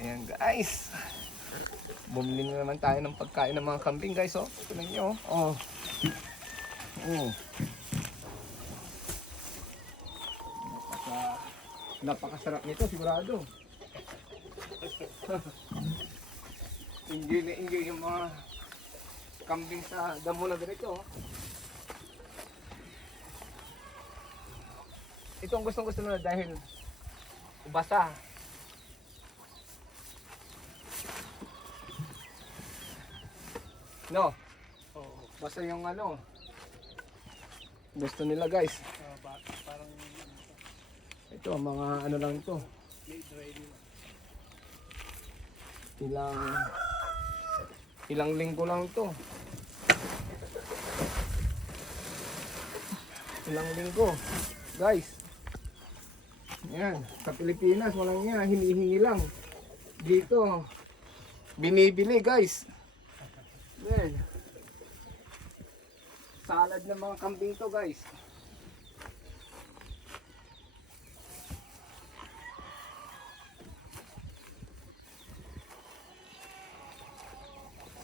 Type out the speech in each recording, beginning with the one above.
Ayan guys. Bumili na naman tayo ng pagkain ng mga kambing guys. Oh, tignan nyo. Oh. Oh. Napakasarap nito sigurado. Enjoy na enjoy yung mga kambing sa damo na ganito. Oh. Ito ang gustong-gusto na dahil basa. No. Oo. Basta yung ano. Gusto nila guys. Parang Ito mga ano lang ito. may dry din. Ilang linggo lang ito. Ilang linggo. Guys. Yan, sa Pilipinas walang yan, hinihingi lang. Dito binibili guys. Yan. Salad ng mga kambing to guys.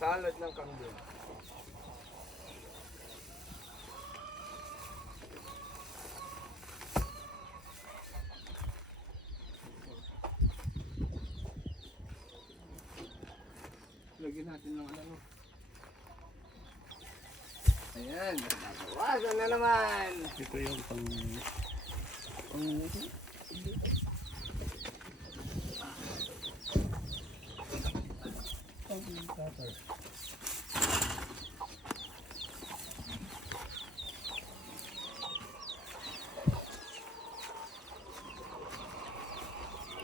Salad ng kambing. Lagyan natin ng ano. Ayan, nabawasan na naman. Ito yung pang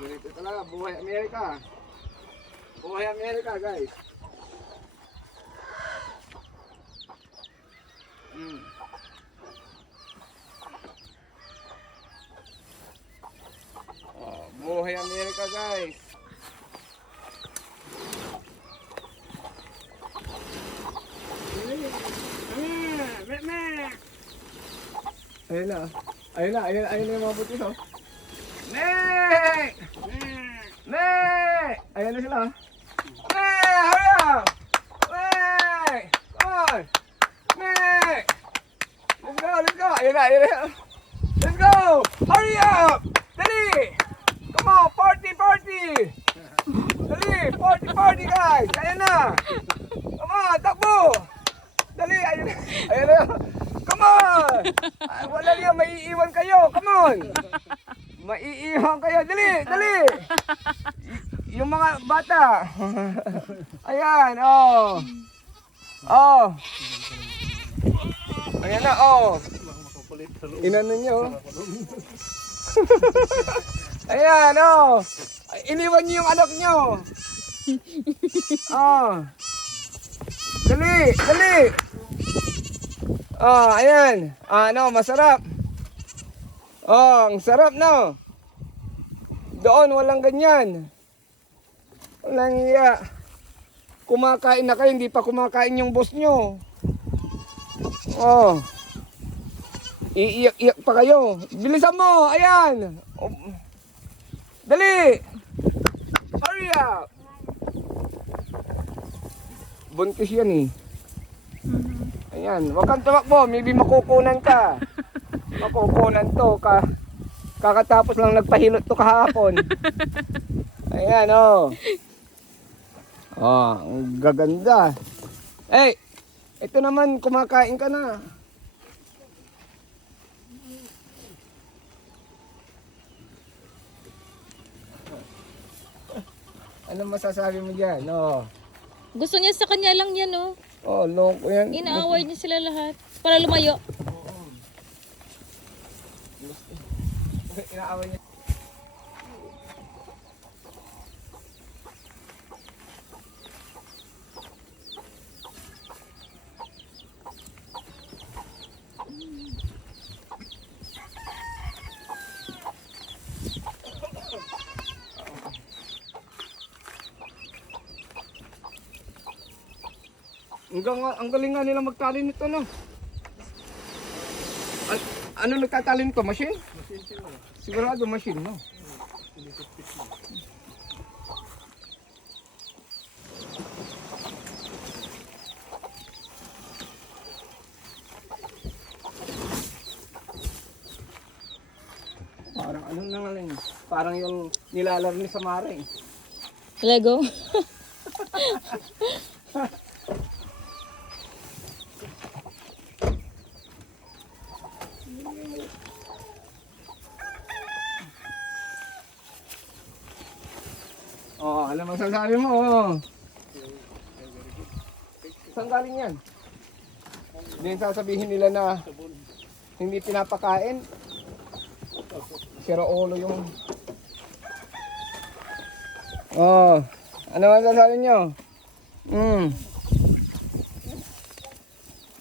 Ganito talaga, buhay Amerika. Buhay Amerika guys. Oh, buhay Amerika guys. Ayun na. Ayun na yung mga butis oh. Nee! Nee! Ayan na sila. Nee! Hurry up! Nee! Come on! Nee! Let's go! Let's go! Ayun na! Let's go! Hurry up! Dali! Come on! Party! Party! Dali! Party! Party guys! Ayan na! Come on! Takbo! Dali! Ayun na! Ayun na! Come on! Ay, wala niya! Maiiwan kayo! Come on! Maiiwan kayo! Dali! Dali! Yung mga bata. Ayan, oh. Oh. Ayan na, oh. makakulit sa loob. Inano nyo. Ayan, oh. Iniwan nyo yung anak nyo. Oh. Dali, dali. Oh, ayan. Ano, masarap. Oh, ang sarap, no? Doon, walang ganyan. Walang iya. Kumakain na kayo, hindi pa kumakain yung boss nyo. Oh. Iiyak-iyak pa kayo. Bilisan mo, ayan. Oh. Dali. Hurry up. Buntis yan eh. Ayan, wag kang tumakbo, maybe makukunan ka. Makukunan to ka. Kakatapos lang nagpahilot to kahapon. Ayan oh. Oh, ang gaganda. Eh, ito naman kumakain ka na. Ano masasabi mo diyan? Oh. Gusto niya sa kanya lang yan, oh. Oh, loko yan. Inaaway niya sila lahat. Para lumayo. Inaaway niya. Ang galing nga nila magtali nito, no? Ano nagtatali nito? Machine? Machine sila. Sigurado machine, no? Parang yung nilalaro ni sa Mare. Lego. Oh, alam mo sasabi mo. Oh. Saan galing yan? Hindi yung sasabihin nila na hindi pinapakain. Sira ulo yung... Oh, ano ang sasabi nyo?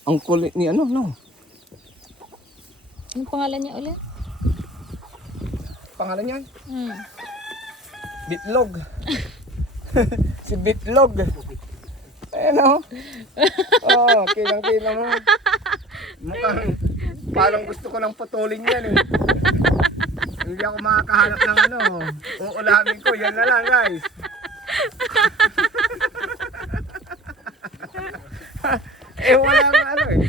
Ang kulit ni ano, no? Anong pangalan niya ulit? Pangalan niyan? Hmm. Bitlog. Si Bitlog. Ayan o. Oh, kilang-kilang mo. Mukhang parang gusto ko lang putulin yan eh. Hindi ako makakahanap ng ano. Uulamin ko, yan na lang guys. Eh wala nga ano eh.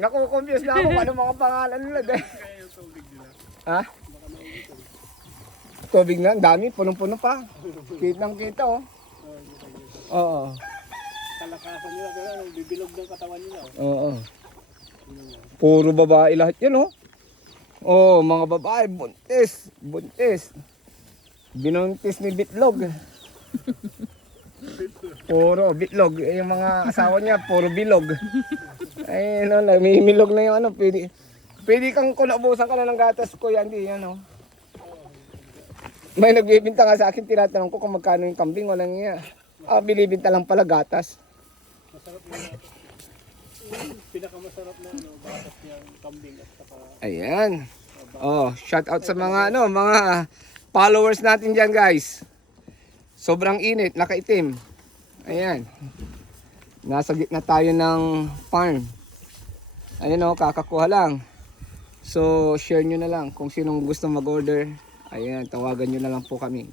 Nakukonfuse na ako kung ano mga pangalan nila dahil. Ha? Tubig na, ang dami, punong-puno pa. Kitang-kita oh. Oo. Kalakasan nila, pero anong bibilog ng katawan nila. Oo. Puro babae lahat yan oh. Oh, mga babae, buntis, buntis. Binuntis ni Bitlog. Puro bitlog, eh, yung mga asawa niya puro bilog. Ay, ano, namimilog na yung ano, pwede kang kunabusan ka na ng gatas ko yan, di yan oh. May nagbibinta nga sa akin, tinatanong ko kung magkano yung kambing, walang iya. Ah, bilibinta lang pala gatas. Masarap yung pinakamasarap na ano, batas niyang kambing at saka Ayan. Oh, shout out sa mga ano, mga followers natin diyan, guys. Sobrang init, nakaitim. Ayan. Nasa gitna tayo ng farm. Ayan oh, kakakuha lang. So, share nyo na lang kung sinong gusto mag-order. Ayan, tawagan nyo na lang po kami.